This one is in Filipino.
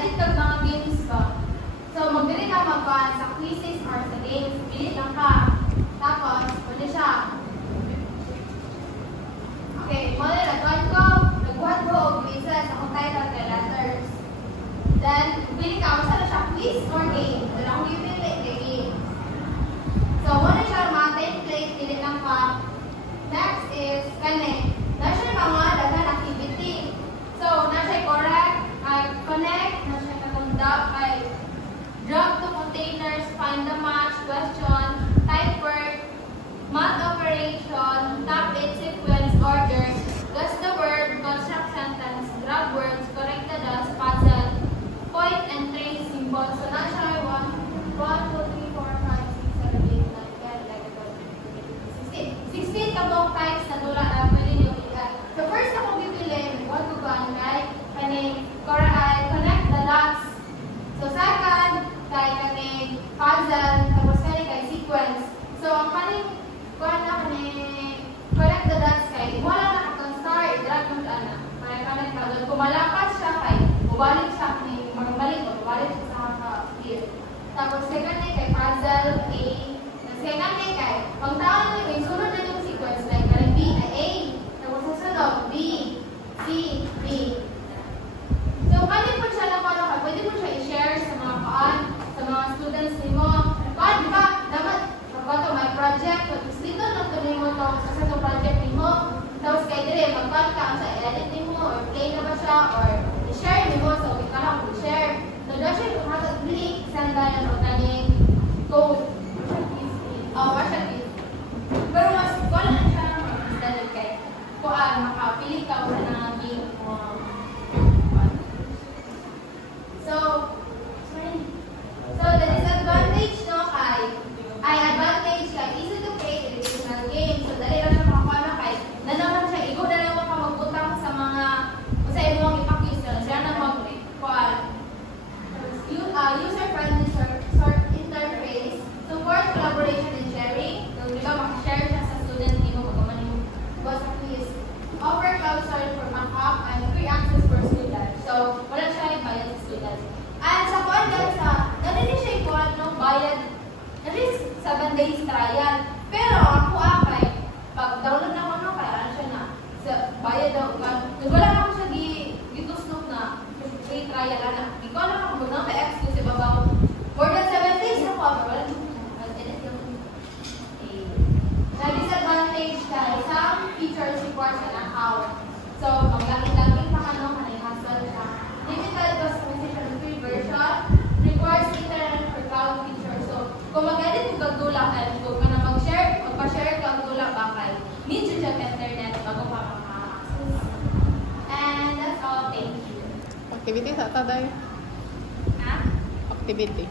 edit kag mga games ba. So, magdiri ka magkuhan sa quizzes or sa games. Pili lang ka. Tapos, pwede siya. Okay, muna nagkuhan ko og quizzes. Akong title kay letters. Then, pili ka. Masa na siya quiz or game? Then, akong ipili kay game. So, muna siya mga template. Pili lang ka. Next is, kane. Na siya mga dagan activity. So, na siya correct, connect, na siya katundak, drop to containers, find the match, question, type word, math operation, top 8 sequence, order, guess the word, construct sentence, grab words, correct the dots, puzzle, point and trace symbols. So, na siya 1, 2, 3, 4, 5, 6, 7, 8, 9, 10, 11, 12, 16 kabong types na dula na pwede nyo ilan. So, first ako bibili, what to go on, right? Connect the dots. So, second, kaning puzzle, tapos kay sequence. So, ang kaning connect the dots kay, wala na katong star, i-drag mo siya na. Connect puzzle. Kung malakas siya kay, bubalik siya kay, magbalik o bubalik siya sa ka-field. Tapos, second kay puzzle, A. Second kay, pag taon na may sunod na yung sequence, like kaning B ay A. Tapos, susunod, B, C, D. So, pwede po siya lang pwede po siya i-share sa mga sa mga students nimo. Di ba? Dapat, may project, dito na tuloy mo ito sa itong project nimo. Tapos kay dire, mag-call ka sa edit nimo, or play na ba siya, or i-share nimo, so okay ka lang i-share. So, doon siya kung matag-click, send na ng organic code. Or siya is. Pero mas, wala na siya mag-study kay makapili ka sa naging So the disadvantage no ay advantage kay easy to create educational games. So dali lang siya makakuha kay na naman siya igo na lang ka magbutang sa mga sa imong ipakis na siya na mag-kuan. User friendly sort interface, support collaboration and sharing. So di ba maka-share siya sa student nimo pag man yung sa quiz. Offer cloud storage for backup and free access for students. So wala siya bayad sa students. And sa kuan guys, nandito siya ikuan no bayad. At least 7 days trial. Pero ako kay pag download na ko no kay ano siya na sa bayad daw kan. Wala na ako siya gitusnok na free trial na. Ikaw na ako no kay exclusive about more than 7 days na ko wala na disadvantage kay some features requires an account. So maglaging-laging pa kano kanay hassle siya. Limited customization free version requires internet for cloud feature. So, kung mag-edit mo kagdula, kung ka na magpa-share kagdula bakal, need you check internet bago pa maka-access. And that's all. Thank you. Activity sa taday? Ha? Activity.